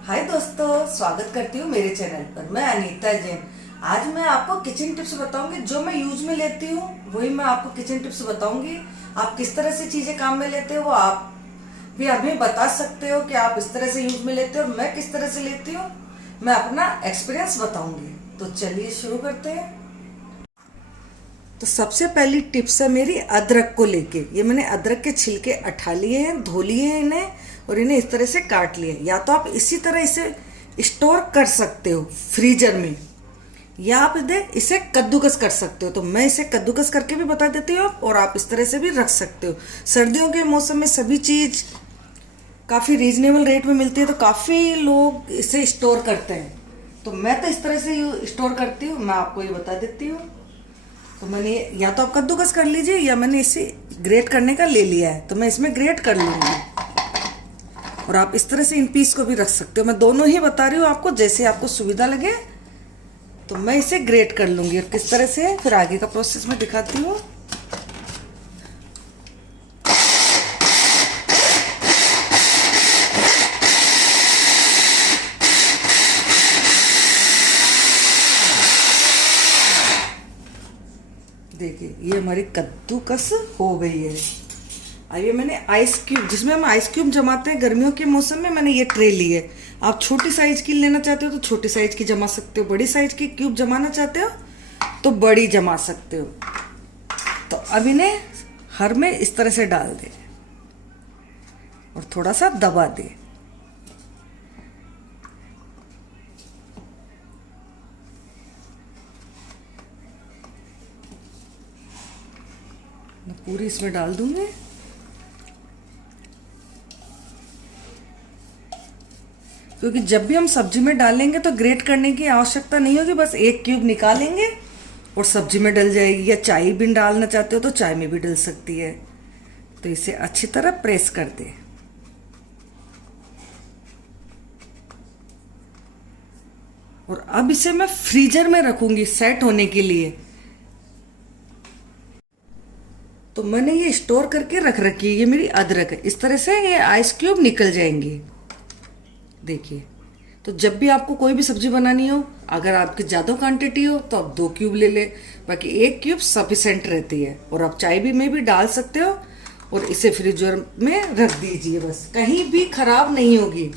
हाय दोस्तों, स्वागत करती हूँ मेरे चैनल पर। मैं अनीता जैन। आज मैं आपको किचन टिप्स बताऊंगी जो मैं यूज में लेती हूँ, वही मैं आपको किचन टिप्स बताऊंगी। आप किस तरह से चीजें काम में लेते हो वो आप भी हमें बता सकते हो कि आप इस तरह से यूज में लेते हो और मैं किस तरह से लेती हूँ। मैं अपना एक्सपीरियंस बताऊंगी। तो चलिए शुरू करते हैं। तो सबसे पहली टिप्स है मेरी अदरक को लेके। ये मैंने अदरक के छिलके उठा लिए हैं, धो लिए हैं इन्हें और इन्हें इस तरह से काट लिए। या तो आप इसी तरह इसे स्टोर कर सकते हो फ्रीजर में, या आप इसे कद्दूकस कर सकते हो। तो मैं इसे कद्दूकस करके भी बता देती हूँ और आप इस तरह से भी रख सकते हो। सर्दियों के मौसम में सभी चीज काफी रीजनेबल रेट में मिलती है, तो काफी लोग इसे स्टोर करते हैं। तो मैं तो इस तरह से स्टोर करती हूँ, मैं आपको ये बता देती हूँ। तो मैंने या तो आप कद्दूकस कर लीजिए या मैंने इसे ग्रेट करने का ले लिया है, तो मैं इसमें ग्रेट कर लूंगी। और आप इस तरह से इन पीस को भी रख सकते हो। मैं दोनों ही बता रही हूँ आपको, जैसे आपको सुविधा लगे। तो मैं इसे ग्रेट कर लूंगी और किस तरह से फिर आगे का प्रोसेस मैं दिखाती हूँ। देखिए ये हमारी कद्दूकस हो गई है। अब ये मैंने आइस क्यूब, जिसमें हम आइस क्यूब जमाते हैं गर्मियों के मौसम में, मैंने ये ट्रे ली है। आप छोटी साइज की लेना चाहते हो तो छोटी साइज की जमा सकते हो, बड़ी साइज की क्यूब जमाना चाहते हो तो बड़ी जमा सकते हो। तो अब इन्हें हर में इस तरह से डाल दे और थोड़ा सा दबा दे। मैं पूरी इसमें डाल दूंगी। क्योंकि जब भी हम सब्जी में डालेंगे तो ग्रेट करने की आवश्यकता नहीं होगी, बस एक क्यूब निकालेंगे और सब्जी में डल जाएगी। या चाय भी डालना चाहते हो तो चाय में भी डल सकती है। तो इसे अच्छी तरह प्रेस कर दे। और अब इसे मैं फ्रीजर में रखूंगी सेट होने के लिए। तो मैंने ये स्टोर करके रख रखी है। ये मेरी अदरक है, इस तरह से ये आइस क्यूब निकल जाएंगे। देखिए, तो जब भी आपको कोई भी सब्जी बनानी हो, अगर आपकी ज्यादा क्वांटिटी हो तो आप 2 क्यूब ले ले, बाकी 1 क्यूब सफिशिएंट रहती है। और आप चाय भी में भी डाल सकते हो और इसे फ्रीजर में रख दीजिए, बस कहीं भी खराब नहीं होगी।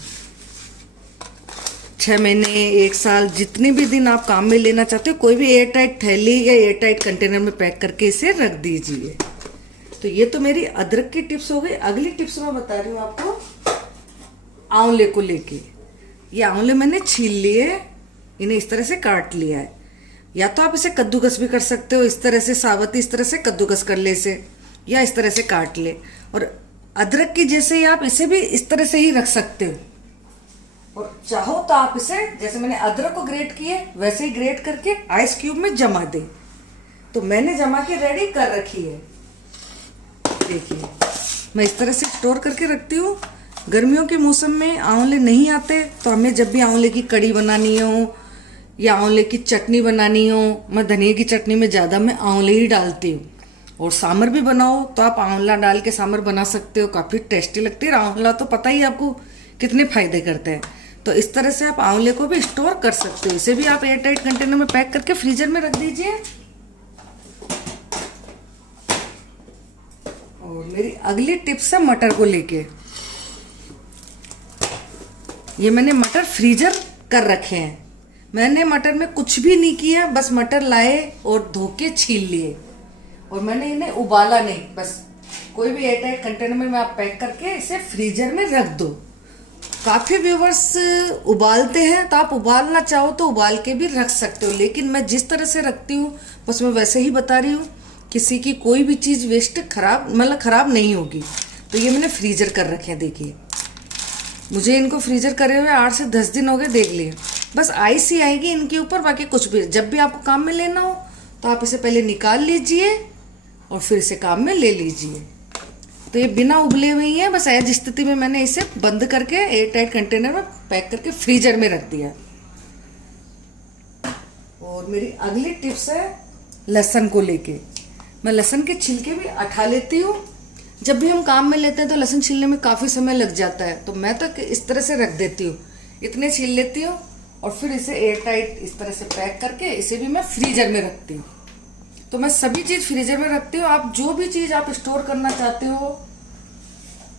6 महीने 1 साल जितने भी दिन आप काम में लेना चाहते हो, कोई भी एयर टाइट थैली या एयर टाइट कंटेनर में पैक करके इसे रख दीजिए। तो ये तो मेरी अदरक की टिप्स हो गई। अगली टिप्स मैं बता रही हूँ आपको आंवले को लेके। ये आंवले मैंने छील लिए, इन्हें इस तरह से काट लिया है। या तो आप इसे कद्दूकस भी कर सकते हो, इस तरह से साबुत इस तरह से कद्दूकस कर ले इसे, या इस तरह से काट ले। और अदरक की जैसे ही आप इसे भी इस तरह से ही रख सकते हो। और चाहो तो आप इसे, जैसे मैंने अदरक को ग्रेट किए वैसे ही ग्रेट करके आइस क्यूब में जमा दे। तो मैंने जमा के रेडी कर रखी है। देखिए, मैं इस तरह से स्टोर करके रखती हूँ। गर्मियों के मौसम में आंवले नहीं आते, तो हमें जब भी आंवले की कड़ी बनानी हो या आंवले की चटनी बनानी हो, मैं धनिया की चटनी में ज़्यादा मैं आंवले ही डालती हूँ। और सांभर भी बनाओ तो आप आंवला डाल के सांभर बना सकते हो, काफ़ी टेस्टी लगती है। आंवला तो पता ही आपको कितने फायदे करते हैं। तो इस तरह से आप आंवले को भी स्टोर कर सकते हो। इसे भी आप एयर टाइट कंटेनर में पैक करके फ्रीजर में रख दीजिए। और मेरी अगली टिप्स है मटर को लेके। ये मैंने मटर फ्रीजर कर रखे हैं। मैंने मटर में कुछ भी नहीं किया, बस मटर लाए और धो के छील लिए। और मैंने इन्हें उबाला नहीं, बस कोई भी एयरटाइट कंटेनर में आप पैक करके इसे फ्रीजर में रख दो। काफी व्यूवर्स उबालते हैं, तो आप उबालना चाहो तो उबाल के भी रख सकते हो। लेकिन मैं जिस तरह से रखती हूँ बस मैं वैसे ही बता रही हूँ। किसी की कोई भी चीज वेस्ट खराब नहीं होगी। तो ये मैंने फ्रीजर कर रखे हैं। देखिए, मुझे इनको फ्रीजर करे हुए 8 से 10 दिन हो गए। देख लिए, बस आइस ही आएगी इनके ऊपर, बाकी कुछ भी। जब भी आपको काम में लेना हो तो आप इसे पहले निकाल लीजिए और फिर इसे काम में ले लीजिए। तो ये बिना उबले हुए ही है, बस ऐज स्थिति में मैंने इसे बंद करके एयर टाइट कंटेनर में पैक करके फ्रीजर में रख दिया। और मेरी अगली टिप्स है लहसुन को लेके। मैं लहसुन के छिलके भी उठा लेती हूँ। जब भी हम काम में लेते हैं तो लहसुन छीलने में काफ़ी समय लग जाता है, तो मैं तो इस तरह से रख देती हूँ। इतने छील लेती हूँ और फिर इसे एयर टाइट इस तरह से पैक करके इसे भी मैं फ्रीजर में रखती हूँ। तो मैं सभी चीज़ फ्रीजर में रखती हूँ। आप जो भी चीज़ आप स्टोर करना चाहते हो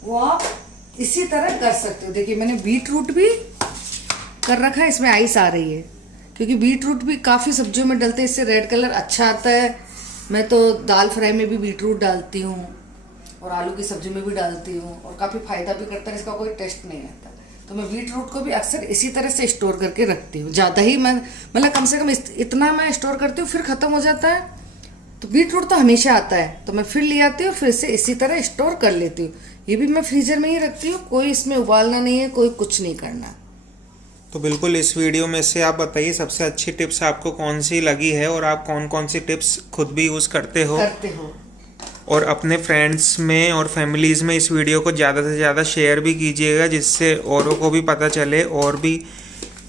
वो आप इसी तरह कर सकते हो। देखिए मैंने बीट रूट भी कर रखा है, इसमें आइस आ रही है क्योंकि बीट रूट भी काफ़ी सब्जियों में डलते हैं, इससे रेड कलर अच्छा आता है। मैं तो दाल फ्राई में भी बीट रूट डालती हूँ और आलू की सब्जी में भी डालती हूँ और काफ़ी फायदा भी करता है, इसका कोई टेस्ट नहीं आता। तो मैं बीट रूट को भी अक्सर इसी तरह से स्टोर करके रखती हूँ। ज़्यादा ही मैं मतलब कम से कम इतना मैं स्टोर करती हूँ, फिर ख़त्म हो जाता है। तो बीट रूट तो हमेशा आता है, तो मैं फिर ले आती हूँ, फिर से इसी तरह स्टोर कर लेती हूँ। ये भी मैं फ्रीजर में ही रखती हूँ, कोई इसमें उबालना नहीं है, कोई कुछ नहीं करना। तो बिल्कुल इस वीडियो में से आप बताइए सबसे अच्छी टिप्स आपको कौन सी लगी है और आप कौन कौन सी टिप्स खुद भी यूज़ करते हो और अपने फ्रेंड्स में और फैमिलीज में इस वीडियो को ज़्यादा से ज़्यादा शेयर भी कीजिएगा, जिससे औरों को भी पता चले और भी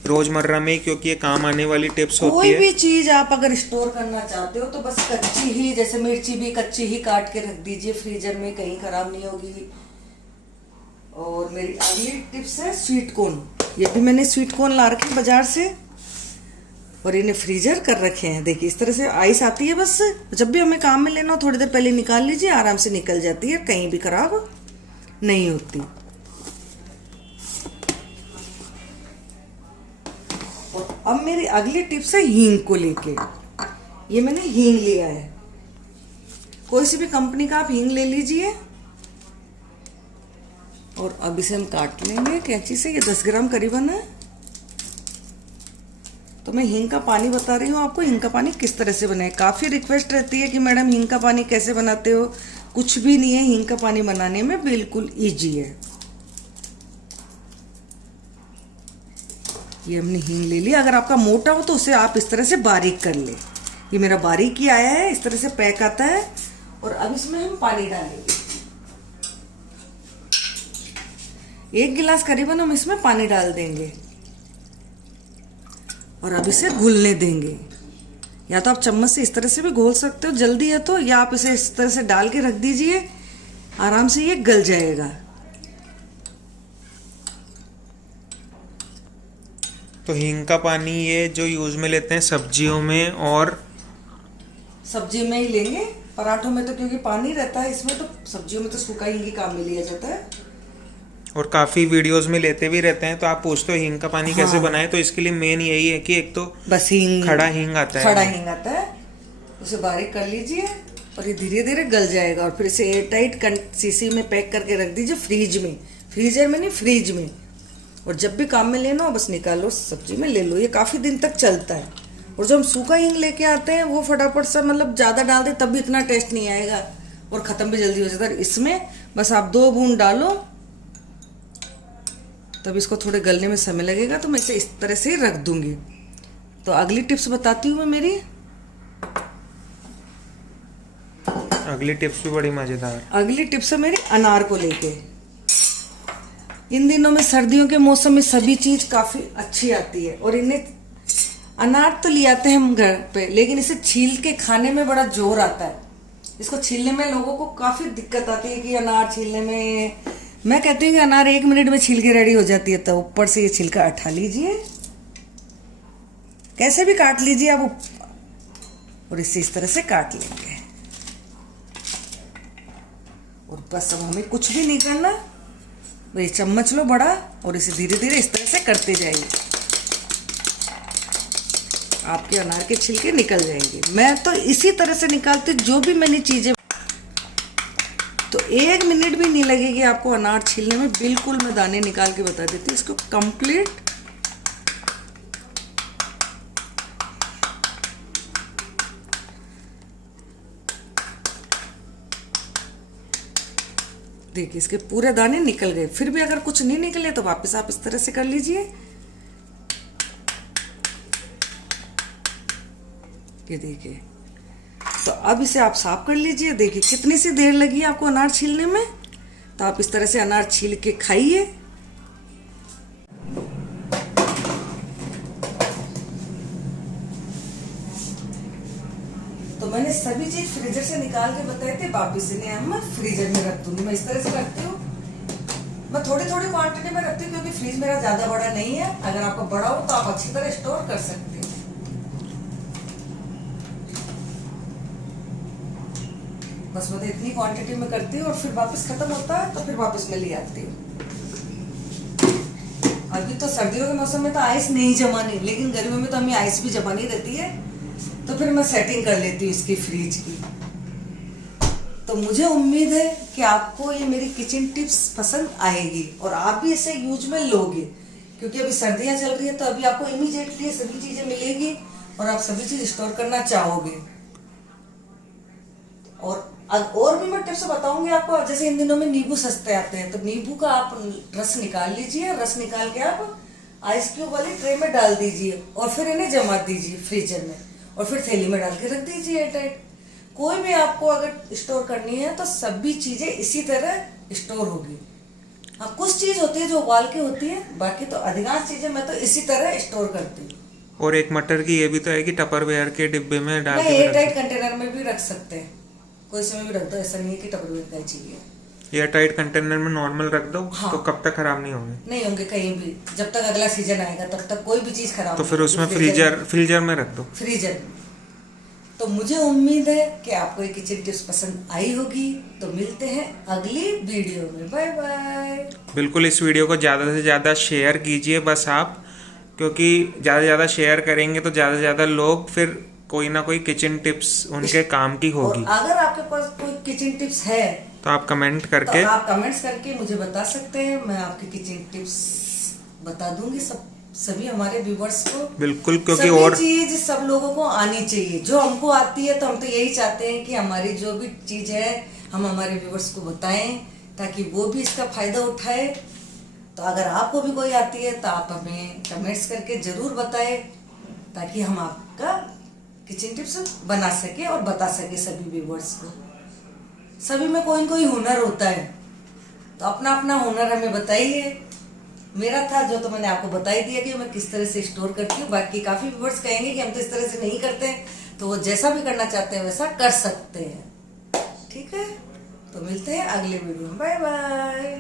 रोज़मर्रा में, क्योंकि ये काम आने वाली टिप्स होती कोई है। भी चीज आप अगर स्टोर करना चाहते हो तो बस कच्ची ही, जैसे मिर्ची भी कच्ची ही काट के रख दीजिए फ्रीजर में, कहीं खराब नहीं होगी। और मेरी अगली टिप्स है स्वीट कॉर्न। ये भी मैंने स्वीट कॉर्न ला रखे हैं बाजार से और इन्हें फ्रीजर कर रखे हैं। देखिए इस तरह से आइस आती है, बस जब भी हमें काम में लेना हो थोड़ी देर पहले निकाल लीजिए, आराम से निकल जाती है, कहीं भी खराब नहीं होती। और अब मेरी अगली टिप्स है हींग को लेके। ये मैंने हींग लिया है, कोई सी भी कंपनी का आप हींग ले लीजिए और अब इसे हम काट लेंगे कैंची से। ये 10 ग्राम करीबन है। तो मैं हींग का पानी बता रही हूँ आपको, हींग का पानी किस तरह से बनाए। काफ़ी रिक्वेस्ट रहती है कि मैडम हींग का पानी कैसे बनाते हो। कुछ भी नहीं है, हींग का पानी बनाने में बिल्कुल इजी है। ये हमने हींग ले लिया। अगर आपका मोटा हो तो उसे आप इस तरह से बारीक कर ले। ये मेरा बारीक ही आया है, इस तरह से पैक आता है। और अब इसमें हम पानी डालेंगे, 1 गिलास करीबन हम इसमें पानी डाल देंगे और अब इसे घुलने देंगे। या तो आप चम्मच से इस तरह से भी घोल सकते हो, जल्दी है तो, या आप इसे इस तरह से डाल के रख दीजिए, आराम से ये गल जाएगा। तो हींग का पानी ये जो यूज़ में लेते हैं सब्जियों में, और सब्जी में ही लेंगे, पराठों में तो क्योंकि पानी रहता है इसमें, तो सब्जियों में तो सूखा हींग ही काम में लिया जाता है। और काफ़ी वीडियोस में लेते भी रहते हैं। तो आप पूछते हो हींग का पानी कैसे बनाए, तो इसके लिए मेन यही है कि एक तो बस हींग, खड़ा हींग आता है, खड़ा हींग आता है, उसे बारीक कर लीजिए और ये धीरे धीरे गल जाएगा। और फिर इसे एयर टाइट शीशी में पैक करके रख दीजिए फ्रीज में, फ्रीजर में नहीं फ्रीज में। और जब भी काम में लेना हो बस निकालो, सब्जी में ले लो, ये काफ़ी दिन तक चलता है। और जब हम सूखा हींग लेके आते हैं वो फटाफट सा, मतलब ज़्यादा डाल दे तब भी इतना टेस्ट नहीं आएगा और ख़त्म भी जल्दी हो जाता है। इसमें बस आप 2 बूंद डालो, तब इसको थोड़े गलने में समय लगेगा। तो मैं इसे इस तरह से ही रख दूंगी। तो अगली टिप्स बताती हूँ मैं मेरी। अगली टिप्स भी बड़ी मज़ेदार। अगली टिप्स है मेरी अनार को लेके। इन दिनों में सर्दियों के मौसम में सभी चीज काफी अच्छी आती है और इन्हें अनार तो ले आते हैं हम घर पे, लेकिन इसे छील के खाने में बड़ा जोर आता है। इसको छीलने में लोगों को काफी दिक्कत आती है कि अनार छीलने में, मैं कहती हूँ कि अनार 1 मिनट में छील के रेडी हो जाती है। तो ऊपर से ये छिलका उठा लीजिए, कैसे भी काट लीजिए आप, और इसे इस तरह से काट लेंगे। और बस अब हमें कुछ भी नहीं करना, ये चम्मच लो बड़ा और इसे धीरे धीरे इस तरह से करते जाइए, आपके अनार के छिलके निकल जाएंगे। मैं तो इसी तरह से निकालती हूँ जो भी मैंने चीजें, तो 1 मिनट भी नहीं लगेगी आपको अनार छीलने में। बिल्कुल मैं दाने निकाल के बता देती हूँ इसको कंप्लीट। देखिए इसके पूरे दाने निकल गए। फिर भी अगर कुछ नहीं निकले तो वापस आप इस तरह से कर लीजिए। ये देखिए, तो अब इसे आप साफ कर लीजिए। देखिए कितनी सी देर लगी आपको अनार छीलने में। तो आप इस तरह से अनार छील के खाइए। तो मैंने सभी चीज फ्रीजर से निकाल के बताए थे, वापिस इन्हें हम फ्रीजर में रख दूंगी। मैं इस तरह से रखती हूँ, मैं थोड़ी थोड़ी क्वांटिटी में रखती हूँ क्योंकि फ्रीज मेरा ज्यादा बड़ा नहीं है। अगर आपका बड़ा हो तो आप अच्छी तरह स्टोर कर सकते हैं। बस मैं तो इतनी क्वांटिटी में करती हूँ और फिर वापस खत्म होता है तो फिर वापस मैं ले आती हूँ। अभी तो सर्दियों के मौसम में तो आइस नहीं जमानी, लेकिन गर्मियों में तो हमें आइस भी जमानी रहती है, तो फिर मैं सेटिंग कर लेती हूँ इसकी फ्रिज की। तो मुझे उम्मीद है कि आपको ये मेरी किचन टिप्स पसंद आएगी और आप भी इसे यूज में लोगे, क्योंकि अभी सर्दियां चल रही है तो अभी आपको इमीडिएटली सभी चीजें मिलेगी और आप सभी चीज स्टोर करना चाहोगे। और भी मैं टिप्स बताऊंगी आपको। जैसे इन दिनों में नींबू सस्ते आते हैं, तो नींबू का आप रस निकाल लीजिए, रस निकाल के आप आइस क्यूब वाली ट्रे में डाल दीजिए और फिर इन्हें जमा दीजिए फ्रीजर में और फिर थैली में डाल के रख दीजिए एयरटाइट। कोई भी आपको अगर स्टोर करनी है तो सभी चीजें इसी तरह स्टोर होगी। हाँ, कुछ चीज होती है जो उबाल के होती है, बाकी तो अधिकांश चीजें मैं तो इसी तरह स्टोर करती हूँ। और एक मटर की ये भी तो है कि टपरवेयर के डिब्बे में डाल के एयरटाइट कंटेनर में भी रख सकते हैं, कोई समय भी रख दो, ऐसा नहीं है कि टपरवेयर का चाहिए। एयरटाइट कंटेनर में नॉर्मल रख दो। हाँ। तो कब तक खराब नहीं होंगे? नहीं होंगे कहीं भी, जब तक अगला सीजन आएगा तब तक कोई भी चीज खराब। तो फिर उसमें फ्रीजर में रख दो। फ्रीजर में। तो मुझे उम्मीद है कि आपको ये किचन टिप्स पसंद आई होगी। तो मिलते हैं अगली वीडियो में। Bye bye. बिल्कुल, इस वीडियो को ज़्यादा से ज़्यादा शेयर कीजिए बस आप, क्योंकि ज़्यादा से ज़्यादा शेयर करेंगे तो ज़्यादा से ज़्यादा लोग फिर कोई ना कोई किचन टिप्स उनके काम की होगी। और अगर आपके पास कोई किचन टिप्स है तो आप कमेंट करके तो आप कमेंट्स करके मुझे बता सकते हैं। मैं आपकी किचन टिप्स बता दूंगी सभी हमारे व्यूवर्स को। बिल्कुल, क्योंकि सभी और चीज सब लोगों को आनी चाहिए। जो हमको आती है तो हम तो यही चाहते हैं कि हमारी जो भी चीज है हम हमारे व्यूवर्स को बताएं ताकि वो भी इसका फायदा उठाए। तो अगर आपको भी कोई आती है तो आप हमें कमेंट्स करके जरूर बताएं ताकि हम आपका किचन टिप्स बना सके और बता सके सभी व्यूवर्स को। सभी में कोई न कोई हुनर होता है, तो अपना अपना हुनर हमें बताइए। मेरा था जो तो मैंने आपको बता ही दिया कि मैं किस तरह से स्टोर करती हूँ। बाकी काफी व्यूवर्स कहेंगे कि हम तो इस तरह से नहीं करते हैं, तो वो जैसा भी करना चाहते हैं वैसा कर सकते हैं। ठीक है, तो मिलते हैं अगले वीडियो में। Bye bye.